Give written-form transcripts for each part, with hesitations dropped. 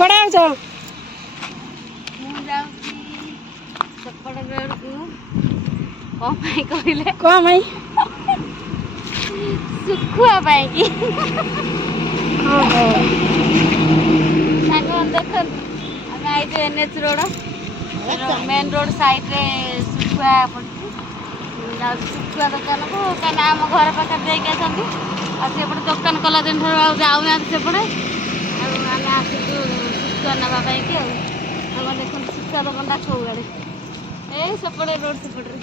କୁଆଡ଼େ ଯାଉଛ? ମୁଁ ଯାଉଛି ସେପଟ ରୋଡ଼କୁ। କ'ଣ ପାଇଁ କହିଲେ? କ'ଣ ପାଇଁ? ଶୁଖୁଆ ପାଇଁକି। ଓହୋ। ସାଙ୍ଗମାନେ ଦେଖନ୍ତୁ ଆମେ ଆଇଛୁ NH ରୋଡ଼, ମେନ୍ ରୋଡ଼ ସାଇଡ଼ରେ ଶୁଖୁଆ ପଡ଼ିଛି। ଯାଉଛି ଶୁଖୁଆ ଦୋକାନକୁ, କାହିଁକିନା ଆମ ଘର ପାଖରେ ଦେଇକି ଆସନ୍ତି। ଆଉ ସେପଟେ ଦୋକାନ କଲା ଦିନଠାରୁ ଆଉ ଯାଉନାହାନ୍ତି ସେପଟେ। ଆଉ ଆମେ ଆସିଛୁ ଶୁଖୁଆ ନେବା ପାଇଁକି। ଆଉ ଆମର ଦେଖନ୍ତୁ ଶୁଖୁଆ ଦୋକାନଟା କୋଉଆଡ଼େ, ଏଇ ସେପଟେ ରୋଡ଼ ସେପଟରେ।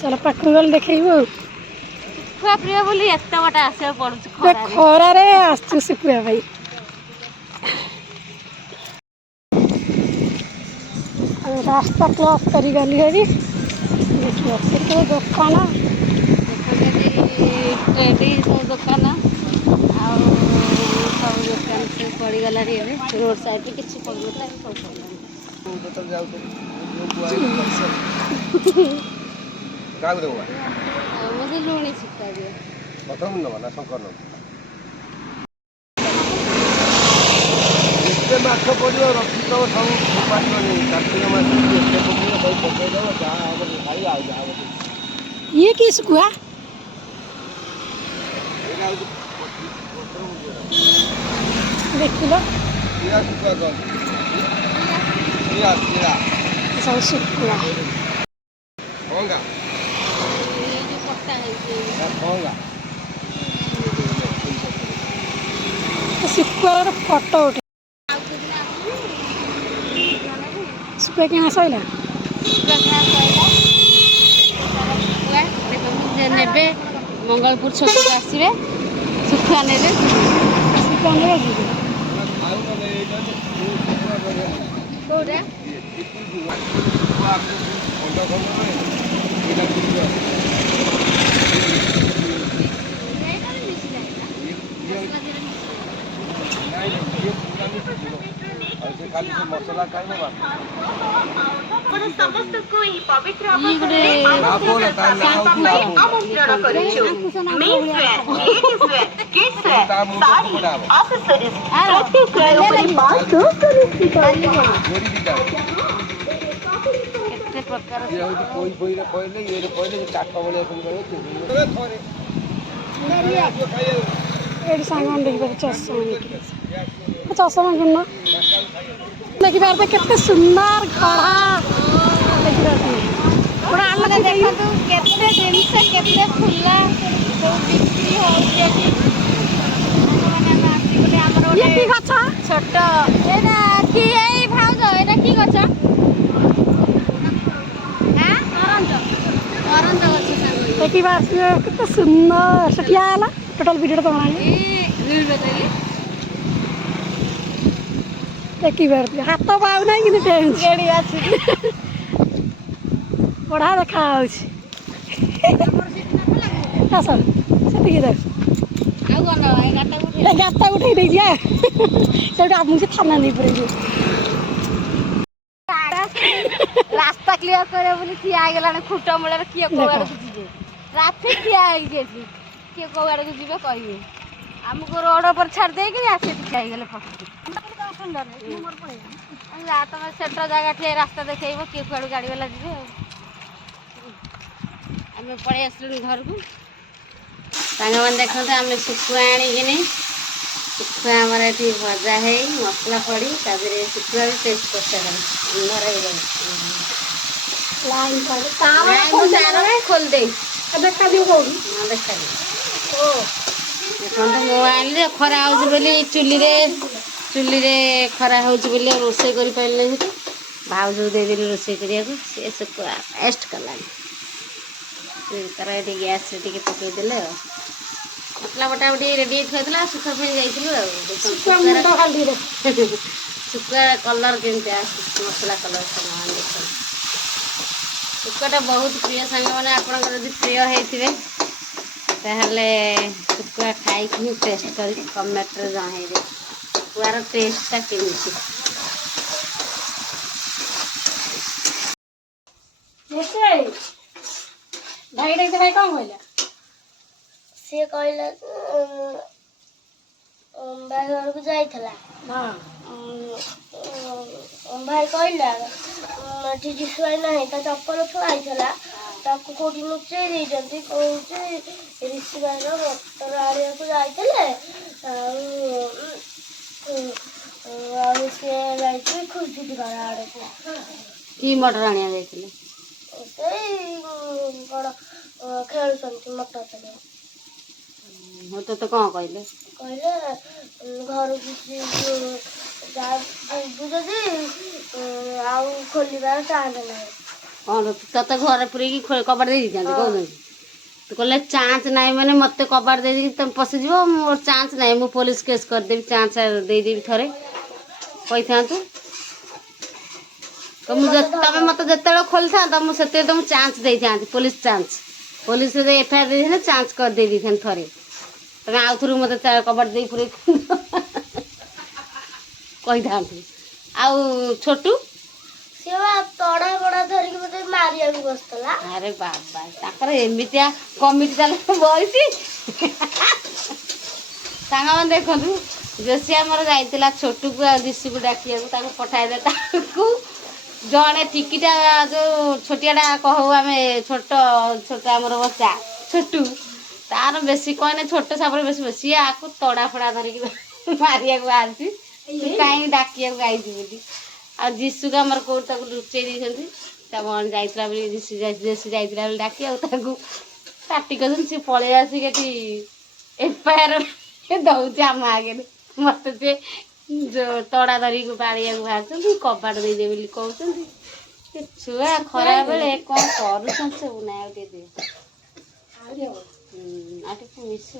ଚାଲ ପାଖକୁ ଗଲେ ଦେଖେଇବୁ ଆଉ। ଶୁଖୁଆ ପ୍ରିୟ ବୋଲି ଏତେ ବାଟ ଆସିବାକୁ ପଡ଼ୁଛି ଖରାରେ। ଖରାରେ ଆସିଛୁ ଶୁଖୁଆ ପାଇଁ। ରାସ୍ତା କ୍ରସ୍ କରି ଗଲି ହେରି। ଦେଖିବା ସେଠି ଦୋକାନ ଏଠି ସବୁ ଦୋକାନ ଆଉ ସବୁ ଦୋକାନ ସବୁ ପଡ଼ିଗଲାଣି। ଏବେ ରୋଡ଼ ସାଇଡ଼ରେ କିଛି ପଡ଼ିନଥିଲା, ଏବେ ସବୁ ପଡ଼ିଲାଣି। ମୋତେ ଲୁଣି ଶୁଖୁଆ ଦିଅ। ମାଛ ପଡ଼ିବ ରଖିଦେବ ସବୁ ପାରିବନି। କାର୍ତ୍ତିକ ମାସ ଏତେ ପଡ଼ିବ ସବୁ ପକେଇଦେବ, ଯାହା ହବ ଖାଇବା ଆଉ ଯାହା ହବ। ଇଏ କି ଶୁଖୁଆ? ଦେଖିଲ ସବୁ ଶୁଖୁଆ। ଶୁଖୁଆର ଫଟୋ ଉଠେ। ଶୁଖୁଆ କିଣା ସଇଲା? ନେବେ ମଙ୍ଗଳପୁର ଛକକୁ ଆସିବେ, ଶୁଖୁଆ ନେବେ। ଶୁଖୁଆ ନେବେ ଯିବେ। କୋଉଟା? ମସଲା ଖାଇବ ସମସ୍ତଙ୍କୁ ଏହି ପବିତ୍ର ଆମନ୍ତ୍ରଣ କରିଛୁ। କେତେ ପ୍ରକାର ଏଇଠି ସାଙ୍ଗମାନେ ଦେଖିପାରେ ଚଷମା ଚଷମା କିଣ ଦେଖିପାରେ କେତେ ସୁନ୍ଦର ଗଢ଼ା ଦେଖିପାରୁଛନ୍ତି। ମାନେ ଦେଖନ୍ତୁ କେତେ ଜିନିଷ, କେତେ ଫୁଲ ସବୁ ବିକ୍ରି ହଉଛି ଏଠି। ମାନେ ଆମେ ଆସିଗଲେ ଆମର ଇଏ କି ଗୋଟେ ଗଛ? ଛୋଟ ଏଇଟା କି ଏଇ ଭାଉଜ ଏଇଟା କି ଗଛ? କରଞ୍ଜ ଗଛ ସାଙ୍ଗ। ଦେଖିପାରୁଥିବେ କେତେ ସୁନ୍ଦର। ସେ ଠିଆ ହେଲା ଟୋଟାଲ ଭିଡ଼ିଓଟା ତମ ଦେଖିପାରୁଥିବେ ହାତ ପାଉନାହିଁ କିନ୍ତୁ ଟେଉଛି। ଗେଡ଼ି ଅଛି। ବଢ଼ିଆ ଦେଖାଯାଉଛି। ଆସ ସେତିକି ଦେଖ। ଆଉ କ'ଣ ଏ ଗାତ ଉଠେଇ ଦେଇଛି ସେଇଠୁ ଆମକୁ ସେ ଥାନା ନେଇ ପୁରେଇଯିବ। ରାସ୍ତା କ୍ଲିୟର କରିବ ବୋଲି ଠିଆ ହେଇଗଲାଣି ଖୁଣ୍ଟ ମୂଳରେ। କିଏ କୋଉ ଆଡ଼କୁ ଯିବେ? ଟ୍ରାଫିକ ଠିଆ ହେଇଛି ଏଠି, କିଏ କୋଉ ଆଡ଼କୁ ଯିବେ କହିବେ। ଆମକୁ ରୋଡ଼ ଉପରେ ଛାଡ଼ି ଦେଇକି ଆସି ଠିଆ ହେଇଗଲେ ଫଟୋ। ତମେ ସେଣ୍ଟର ଜାଗା ଠିଆ ରାସ୍ତା ଦେଖେଇବ, କିଏ କୁଆଡ଼ୁ ଗାଡ଼ି ବାଲା ଯିବେ ଆଉ। ଆମେ ପଳେଇ ଆସିଲୁଣି ଘରକୁ। ସାଙ୍ଗମାନେ ଦେଖନ୍ତୁ ଆମେ ଶୁଖୁଆ ଆଣିକିନି, ଶୁଖୁଆ ଆମର ଏଠି ଭଜା ହେଇ ମସଲା ପଡ଼ି ତା ଦେହରେ ଶୁଖୁଆ ବି ଟେଷ୍ଟ କରିସାରିଲାଣି। ସୁନ୍ଦର ହେଇଗଲା। ଖୋଲିଦେଇ ଦେଖାଯିବ କୋଉଠି? ଦେଖାଯିବ। ଦେଖନ୍ତୁ ମୁଁ ଆଣିଲି, ଖରା ହେଉଛି ବୋଲି ଚୁଲିରେ ଖରା ହେଉଛି ବୋଲି ଆଉ ରୋଷେଇ କରିପାରିଲେନି। ଭାଉଜକୁ ଦେଇଦେଲି ରୋଷେଇ କରିବାକୁ, ସେ ଶୁଖୁଆ ଟେଷ୍ଟ କଲାଣି। ତାର ଏଠି ଗ୍ୟାସ୍ରେ ଟିକେ ପକେଇଦେଲେ ଆଉ। ମସଲା ବଟା ବଟି ରେଡ଼ି ହେଇ ଥୁଆଥିଲା, ଶୁଖୁଆ ପାଇଁ ଯାଇଥିଲୁ ଆଉ। ଶୁଖୁଆ କଲର୍ କେମିତି ଆସୁଛି, ମସଲା କଲର୍ ସାଙ୍ଗମାନେ ଦେଖନ୍ତୁ। ଶୁଖୁଆଟା ବହୁତ ପ୍ରିୟ ସାଙ୍ଗମାନେ, ଆପଣଙ୍କର ଯଦି ପ୍ରିୟ ହେଇଥିବେ ତାହେଲେ ଶୁଖୁଆ ଖାଇକି ହିଁ ଟେଷ୍ଟ କରିକି କମେଣ୍ଟରେ ଜଣାଇବେ ଶୁଖୁଆର ଟେଷ୍ଟଟା କେମିତି। ଭାଇ କ'ଣ କହିଲା? ସିଏ କହିଲା ଭାଇ ଘରକୁ ଯାଇଥିଲା। ହଁ ଭାଇ କହିଲା ଏଠି ଯିଶୁ ଭାଇ ନାହିଁ, ତା ଚପଲ ଥୁଆ ହେଇଥିଲା, ତାକୁ କୋଉଠି ଲୁଚେଇ ଦେଇଛନ୍ତି। କହୁଛି ରିଷି ଭାଇର ମଟର ଆଣିବାକୁ ଯାଇଥିଲେ, ଆଉ ଆଉ ସିଏ ଯାଇଛି ଖୁସିଟି ଘର ଆଡ଼କୁ। କି ମଟର ଆଣିବା ଯାଇଥିଲେ? ସେଇ କଣ ଖେଳୁଛନ୍ତି ମଟର ଚଲେଇ। ହଁ ତତେ କ'ଣ କହିଲେ? କହିଲେ ଘରକୁ ଯିବୁ ଯଦି ଆଉ ଖୋଲିବାର ଚାନ୍ସ ନାହିଁ। କ'ଣ ତତେ ଘରେ ପୁରେଇକି କବାଟ ଦେଇ ଦେଇଥାନ୍ତି କହୁଛନ୍ତି? ତୁ କହିଲେ ଚାନ୍ସ ନାହିଁ ମାନେ ମୋତେ କବାଟ ଦେଇଦେଇକି ତମେ ପଶିଯିବ, ମୋର ଚାନ୍ସ ନାହିଁ, ମୁଁ ପୋଲିସ କେସ୍ କରିଦେବି, ଚାନ୍ସ ଦେଇଦେବି ଥରେ କହିଥାନ୍ତୁ। ତମେ ମୋତେ ଯେତେବେଳେ ଖୋଲିଥାନ୍ତ ମୁଁ ସେତେବେଳେ ତମକୁ ଚାନ୍ସ ଦେଇଥାନ୍ତି, ପୋଲିସ ଚାନ୍ସ। ପୋଲିସରେ ଏଫଆଇଆର ଦେଇଥିଲେ ଚାନ୍ସ କରିଦେଇ ଦେଇଥାନ୍ତି ଥରେ। ତମେ ଆଉଥରୁ ମୋତେ କବାଟ ଦେଇ ପୁରେଇ କହିଥାନ୍ତୁ। ଆଉ ଛୋଟୁ ସିଏ ବା ତଡ଼ା ବଡ଼ା ଧରିକି ମୋତେ ମାରିବାକୁ ବସିଥିଲା। ଆରେ ବାବା, ତାଙ୍କର ଏମିତିଆ କମିଟି ତାହେଲେ ବଇଛି। ସାଙ୍ଗମାନେ ଦେଖନ୍ତୁ, ଜୋସି ଆମର ଯାଇଥିଲା ଛୋଟୁକୁ ଆଉ ଦିଶୁକୁ ଡାକିବାକୁ, ତାକୁ ପଠାଇଲେ। ତାକୁ ଜଣେ ଟିକିଟା ଯେଉଁ ଛୋଟିଆଟା କହୁ ଆମେ, ଛୋଟ ଆମର ବଚା ଛୋଟୁ, ତାର ବେଶୀ କହିନେ ଛୋଟ ସାପରେ ବେଶୀ ସିଏ ଆକୁ ତଡ଼ା ଫଡ଼ା ଧରିକି ମାରିବାକୁ ବାହାରିଛି। କାହିଁକି ଡାକିବାକୁ ଗାଇଛି ବୋଲି। ଆଉ ଯିଶୁକୁ ଆମର କେଉଁଠି ତାକୁ ଲୁଚେଇ ଦେଇଛନ୍ତି। ତା ଭଉଣୀ ଯାଇଥିଲା ବୋଲି ଯିଶୁ ଯାଇଥିଲା ବୋଲି ଡାକି, ଆଉ ତାକୁ ପାଟି କରିଛନ୍ତି। ସେ ପଳେଇ ଆସିକି ଏଠି ଏଫଆଇଆର ଦେଉଛି ଆମ ଆଗରେ। ମୋତେ ସେ ଯେଉଁ ତଡ଼ା ଧରିକି ବାଡ଼ିବାକୁ ବାହାରିଛନ୍ତି, କବାଟ ଦେଇଦେବେ ବୋଲି କହୁଛନ୍ତି। ସେ ଛୁଆ ଖରାବେଳେ କ'ଣ କରୁଛନ୍ତି ସବୁ। ନାହିଁ ଆଉ ଟିକେ ଦିଅ, ଆଉ ଟିକେ ମିଶୁ।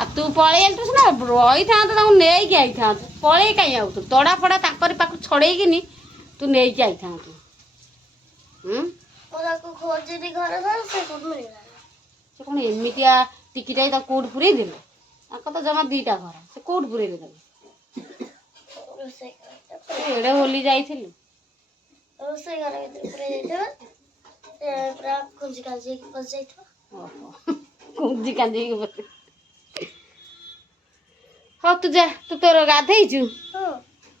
ଆଉ ତୁ ପଳେଇ ଆଇଲୁ ସିନା, ରହିଥାନ୍ତୁ ତାଙ୍କୁ ନେଇକି ଆଇଥାନ୍ତୁ। ପଳେଇ କାହିଁ ଆଉଛୁ? ତଡ଼ା ଫଡ଼ା ତାଙ୍କରି ପାଖକୁ ଛଡ଼େଇକିନି ତୁ ନେଇକି ଆଇଥାନ୍ତୁ। ତାକୁ ଖୋଜିଲି ଘରେ ଘରେ, ସେ କୋଉଠି ମିଳିଲା। ସେ କ'ଣ ଏମିତିଆ ଟିକିଟାଇ ତାକୁ କେଉଁଠି ପୁରେଇ ଦେଲେ? ତାଙ୍କ ତ ଜମା 2ଟା ଘର, ସେ କେଉଁଠି ପୁରେଇଲେ ତାକୁ? ଏଡ଼େ ହୋଲି ଯାଇଥିଲୁ, ରୋଷେଇ ଘର ଭିତରେ ପୁରେଇ ଦେଇଥିବ, ସେ ପୁରା କୁଞ୍ଜି କାଞ୍ଜି ହେଇକି ପଶି ଯାଇଥିବ। ଓହୋ, କୁଞ୍ଜି କାଞ୍ଜି ହେଇକି ପଶି। ହଉ ତୁ ଯା, ତୁ ତୋର ଗାଧେଇଛୁ?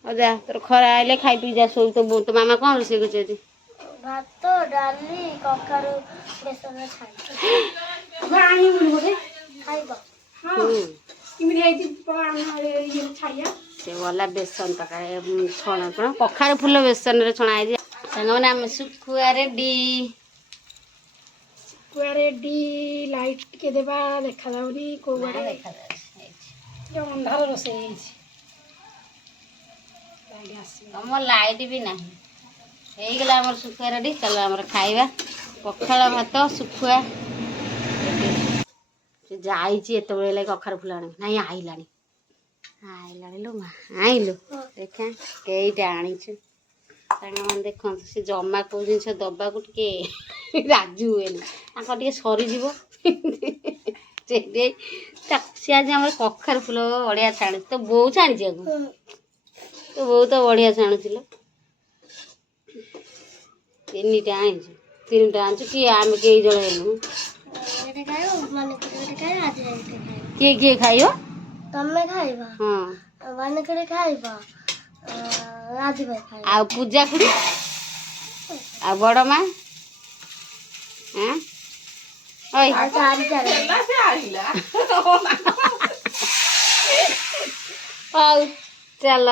ହଉ ଯା, ତୋର ଖରା ଆଇଲେ ଖାଇ ପିଇ ଯା ଶୋଇ। ତୋ ମାମା କ'ଣ ରୋଷେଇ କରୁଛି ଆଜି? ଭାତ, ଡାଲି, କଖାରୁ ବେସନରେ ଛାଣି ଖାଇବ। ସେ ଗଲା ବେସନ ତରକାରୀ ଛଣା କ'ଣ କଖାରୁ ଫୁଲ ବେସନରେ ଛଣା ହେଇଛି। ସାଙ୍ଗମାନେ ଆମେ ଶୁଖୁଆ ରେଡି। ରେଡି। ଲାଇଟ୍ ଟିକେ ଦେବା, ଦେଖାଯାଉନି କୋଉଆଡ଼େ ଅନ୍ଧାର ରୋଷେଇ ହେଇଛି। ତମ ଲାଇଟ୍ ବି ନାହିଁ। ହେଇଗଲା ଆମର ଶୁଖୁଆ ରେଡି। ଚାଲ ଆମର ଖାଇବା। ପଖାଳ ଭାତ, ଶୁଖୁଆ। ସେ ଯାଇଛି ଏତେବେଳେ ହେଲେ କଖାରୁ ଫୁଲ ଆଣିବ। ନାଇଁ ଆଇଲାଣି ଲୋ ମା, ଆଇଲୁ ଦେଖା କେଇଟା ଆଣିଛୁ। ସାଙ୍ଗମାନେ ଦେଖନ୍ତୁ, ସେ ଜମା କେଉଁ ଜିନିଷ ଦେବାକୁ ଟିକେ ରାଜି ହୁଏନି। ତାଙ୍କ ଟିକେ ସରିଯିବ। ସେ ଆଜି ଆମର କଖାରୁ ଫୁଲ ବଢ଼ିଆ ଛାଣୁଛି। ତ ବୋଉ ଛାଣିଛି ଆକୁ। ତ ବୋଉ ତ ବଢ଼ିଆ ଛାଣୁছিল। 3ଟା ଆଣିଛୁ, 3ଟା ଆଣିଛୁ। କିଏ ଆମେ କେଇ ଜଣ ହେଲୁ? କିଏ କିଏ ଖାଇବ? ତମେ ଖାଇବ, ହଁ, ମାନକରେ ଖାଇବ, ରାଜୁ ଭାଇ ଖାଇବ, ଆଉ ପୂଜା ଖୁଡ଼ି, ଆଉ ବଡ଼ ମା। ହଉ ଚାଲ।